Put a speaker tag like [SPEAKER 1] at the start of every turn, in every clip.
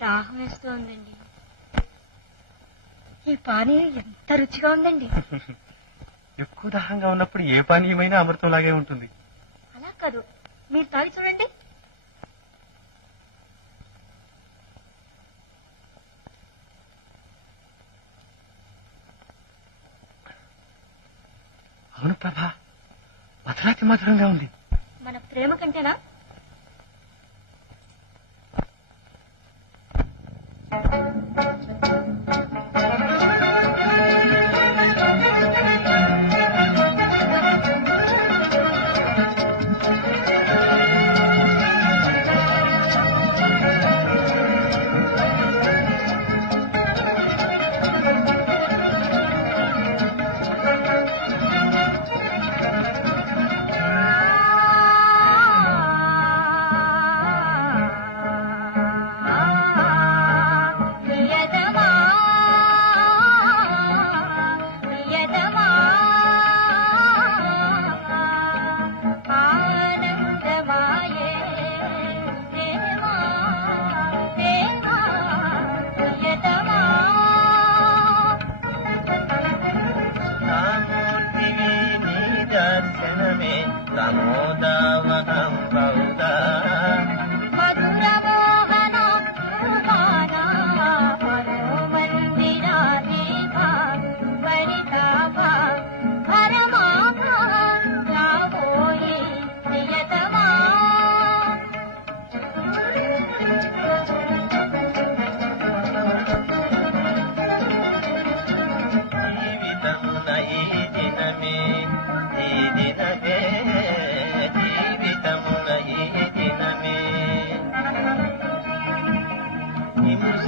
[SPEAKER 1] దాహం ఈ పానీయం ఎంత రుచిగా ఉందండి.
[SPEAKER 2] ఎక్కువ దాహంగా ఉన్నప్పుడు ఏ పానీయమైనా అమృతంలాగే ఉంటుంది.
[SPEAKER 1] అలా కాదు. మీరు తాగి చూడండి.
[SPEAKER 2] అవును ప్రభా మధురాతి మధురంగా ఉంది.
[SPEAKER 1] మన ప్రేమ కంటేనా?
[SPEAKER 3] मे नमोदम्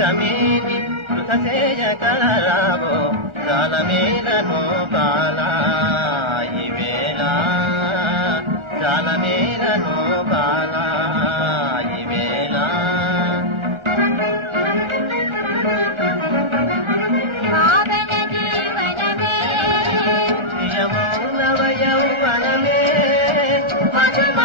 [SPEAKER 3] సమీది కృతసేయ కలరావో జాలమేలను బాలాయి వేళ జాలమేలను బాలాయి వేళ ప్రియమౌనవయౌవనమే మజమ